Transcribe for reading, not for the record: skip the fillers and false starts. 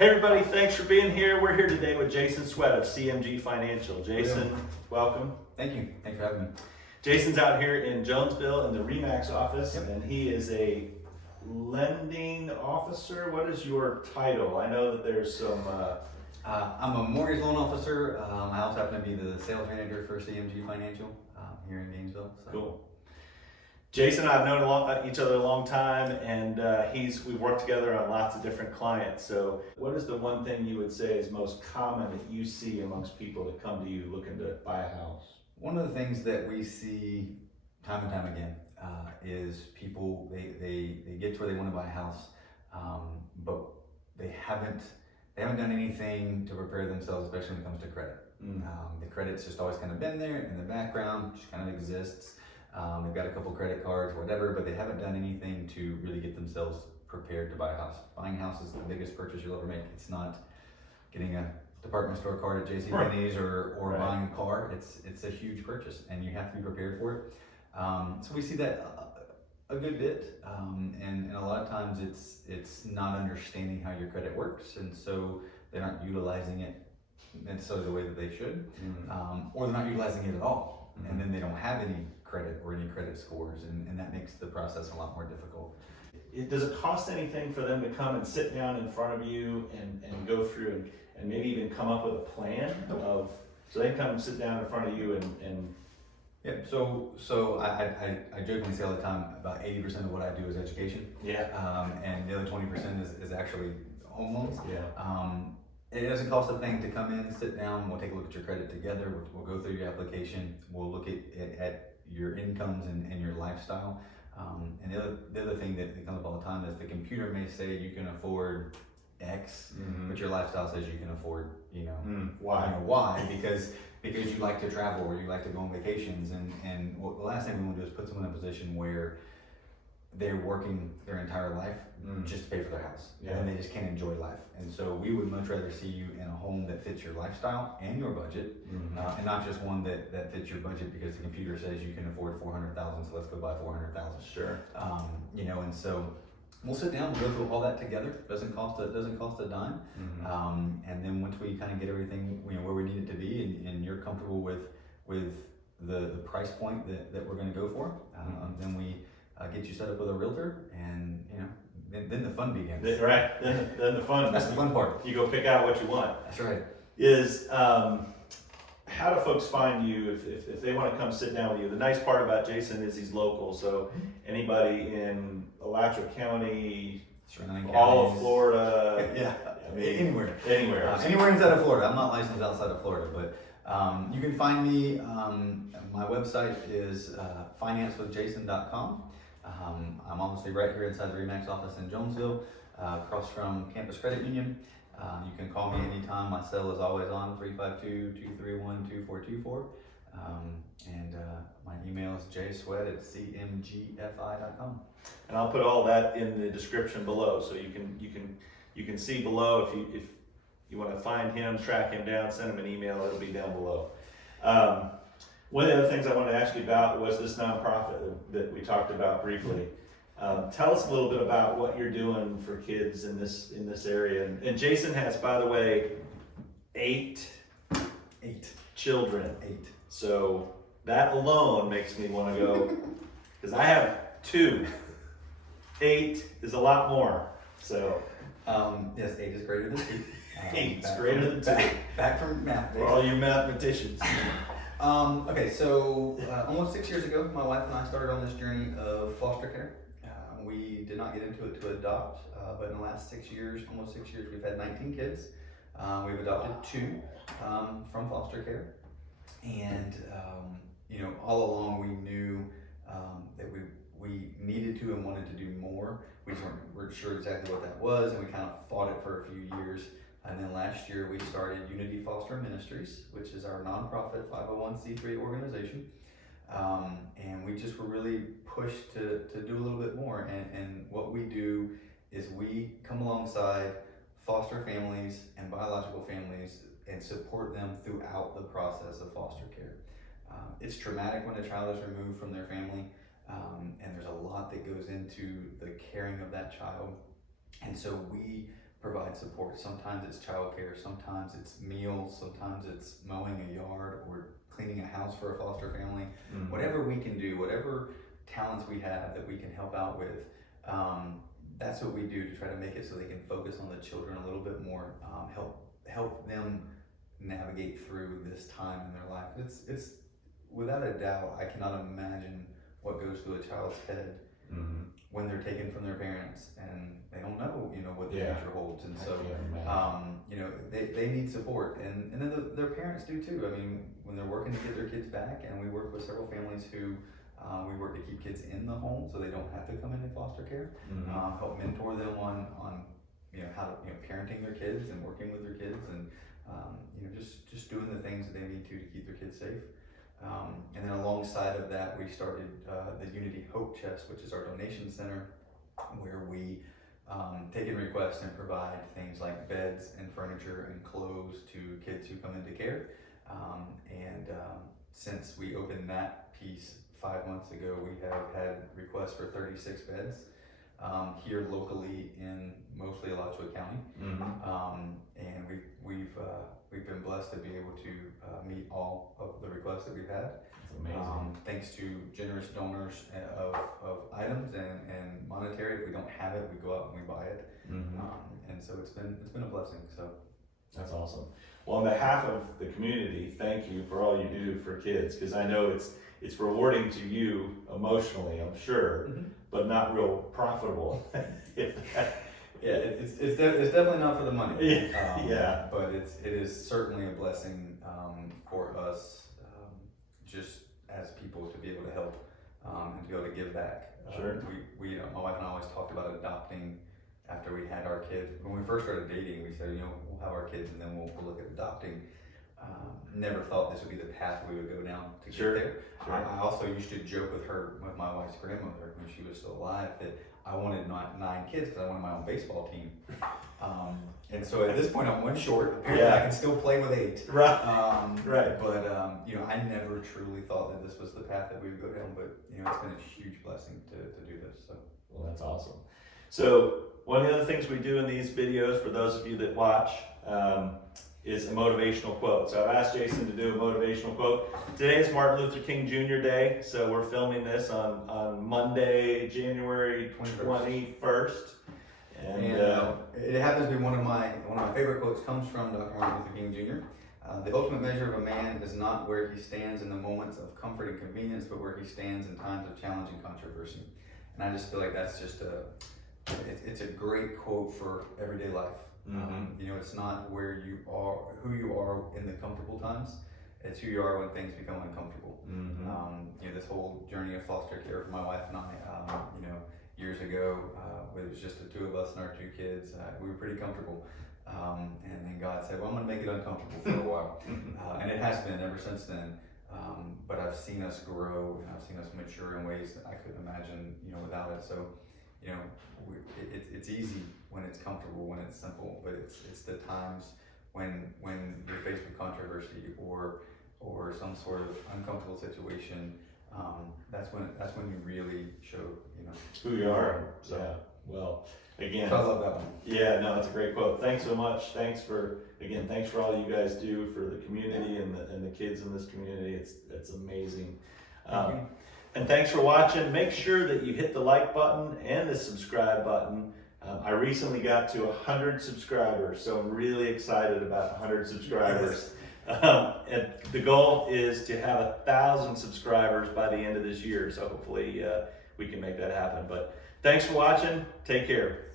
Hey everybody, thanks for being here. We're here today with Jason Sweat of CMG Financial. Jason, welcome. Thank you. Thanks for having me. Jason's out here in Jonesville in the RE/MAX office, and he is a lending officer. What is your title? I know that there's some... I'm a mortgage loan officer. I also happen to be the sales manager for CMG Financial here in Gainesville. So. Cool. Jason and I have known each other a long time, and we've worked together on lots of different clients. So what is the one thing you would say is most common that you see amongst people that come to you looking to buy a house? One of the things that we see time and time again is people, they get to where they want to buy a house, but they haven't done anything to prepare themselves, especially when it comes to credit. The credit's just always kind of been there in the background, just kind of exists. They've got a couple credit cards, whatever, but they haven't done anything to really get themselves prepared to buy a house. Buying a house is the biggest purchase you'll ever make. It's not getting a department store card at JCPenney's or Right. buying a car. It's a huge purchase, and you have to be prepared for it. So we see that a good bit, and a lot of times it's not understanding how your credit works, and so they're not utilizing it necessarily the way that they should, or they're not utilizing it at all, and then they don't have any credit or any credit scores, and that makes the process a lot more difficult. Does it cost anything for them to come and sit down in front of you and go through and maybe even come up with a plan of, so they can come and sit down in front of you and Yeah, so I jokingly say all the time, about 80% of what I do is education. And the other 20% is actually home loans. It doesn't cost a thing to come in, sit down, we'll take a look at your credit together, we'll go through your application, we'll look at your incomes and your lifestyle. And the other thing that comes up all the time is the computer may say you can afford X, but your lifestyle says you can afford, Y, because you like to travel or you like to go on vacations, and the last thing we want to do is put someone in a position where they're working their entire life just to pay for their house, and they just can't enjoy life. And so we would much rather see you in a home that fits your lifestyle and your budget, and not just one that fits your budget because the computer says you can afford $400,000, so let's go buy $400,000. Sure. And so we'll sit down, we'll go through all that together. Doesn't cost a dime. And then once we kind of get everything where we need it to be, and you're comfortable with the price point that we're going to go for, then we get you set up with a realtor, and then the fun begins. Right. Then the fun. That's the fun part. You go pick out what you want. That's right. Is how do folks find you if they want to come sit down with you? The nice part about Jason is he's local, so anybody in Alachua County, Surrounding all counties. of Florida, Yeah, I mean, anywhere. Anywhere inside of Florida. I'm not licensed outside of Florida, but you can find me. My website is financewithjason.com. I'm honestly right here inside the RE/MAX office in Jonesville, across from Campus Credit Union. You can call me anytime. My cell is always on, 352-231-2424. And my email is jsweat@cmgfi.com. And I'll put all that in the description below, so you can see below if you want to find him, track him down, send him an email. It'll be down below. One of the other things I wanted to ask you about was this nonprofit that we talked about briefly. Tell us a little bit about what you're doing for kids in this area. And Jason has, by the way, eight children. 8. So that alone makes me want to go, because I have 2. 8 is a lot more. So Yes, 8 is greater than 2. 8 is greater than 2. Back from math. For all you mathematicians. Okay, so almost 6 years ago, my wife and I started on this journey of foster care. We did not get into it to adopt, but in the last 6 years, almost 6 years, we've had 19 kids. We've adopted 2 from foster care, and all along we knew that we needed to and wanted to do more. We weren't sure exactly what that was, and we kind of fought it for a few years. And then last year we started Unity Foster Ministries, which is our nonprofit 501c3 organization. And we just were really pushed to do a little bit more. And what we do is we come alongside foster families and biological families and support them throughout the process of foster care. It's traumatic when a child is removed from their family, and there's a lot that goes into the caring of that child. And so we provide support. Sometimes it's childcare, sometimes it's meals, sometimes it's mowing a yard or cleaning a house for a foster family. Whatever we can do, whatever talents we have that we can help out with, that's what we do to try to make it so they can focus on the children a little bit more, help them navigate through this time in their life. It's without a doubt, I cannot imagine what goes through a child's head when they're taken from their parents and they don't know, what the future holds. And so, they need support, and then their parents do too. I mean, when they're working to get their kids back, and we work with several families who we work to keep kids in the home so they don't have to come into foster care. Help mentor them on how to parenting their kids and working with their kids, and just doing the things that they need to keep their kids safe. And then alongside of that, we started the Unity Hope Chest, which is our donation center, where we take in requests and provide things like beds and furniture and clothes to kids who come into care. Since we opened that piece 5 months ago, we have had requests for 36 beds here locally in mostly Alachua County. And we've been blessed to be able to meet all of the requests that we've had. That's amazing. Thanks to generous donors of items and monetary. If we don't have it, we go out and we buy it. And so it's been a blessing. So that's awesome. Well, on behalf of the community, thank you for all you do for kids, because I know it's rewarding to you emotionally, I'm sure, but not real profitable. It's definitely not for the money. But it is certainly a blessing for us, just as people, to be able to help and to be able to give back. Sure. We my wife and I always talked about adopting after we had our kids. When we first started dating, we said, we'll have our kids and then we'll look at adopting. Never thought this would be the path we would go down to get there. Sure. I also used to joke with my wife's grandmother when she was still alive, that I wanted 9 kids because I wanted my own baseball team. And so at this point I'm one short. Apparently I can still play with 8. Right. But I never truly thought that this was the path that we would go down. But it's been a huge blessing to do this. So. Well, that's awesome. So one of the other things we do in these videos, for those of you that watch, is a motivational quote. So I've asked Jason to do a motivational quote. Today is Martin Luther King Jr. Day, so we're filming this on Monday, January 21st. And it happens to be one of my favorite quotes. Comes from Dr. Martin Luther King Jr. The ultimate measure of a man is not where he stands in the moments of comfort and convenience, but where he stands in times of challenge and controversy. And I just feel like that's just it's a great quote for everyday life. It's not where you are, who you are in the comfortable times. It's who you are when things become uncomfortable. This whole journey of foster care for my wife and I, years ago, it was just the 2 of us and our 2 kids. We were pretty comfortable. And then God said, well, I'm going to make it uncomfortable for a while. And it has been ever since then. But I've seen us grow, and I've seen us mature in ways that I couldn't imagine, without it. So, it's easy when it's comfortable, when it's simple, but it's the times when you're faced with controversy or some sort of uncomfortable situation. That's when you really show, who you are. So. Yeah. Well, again, so I love that one. Yeah, no, it's a great quote. Thanks so much. Thanks for all you guys do for the community and the kids in this community. It's amazing. Thank you. And thanks for watching. Make sure that you hit the like button and the subscribe button. I recently got to 100 subscribers, so I'm really excited about 100 subscribers. And the goal is to have 1,000 subscribers by the end of this year, so hopefully we can make that happen. But thanks for watching. Take care.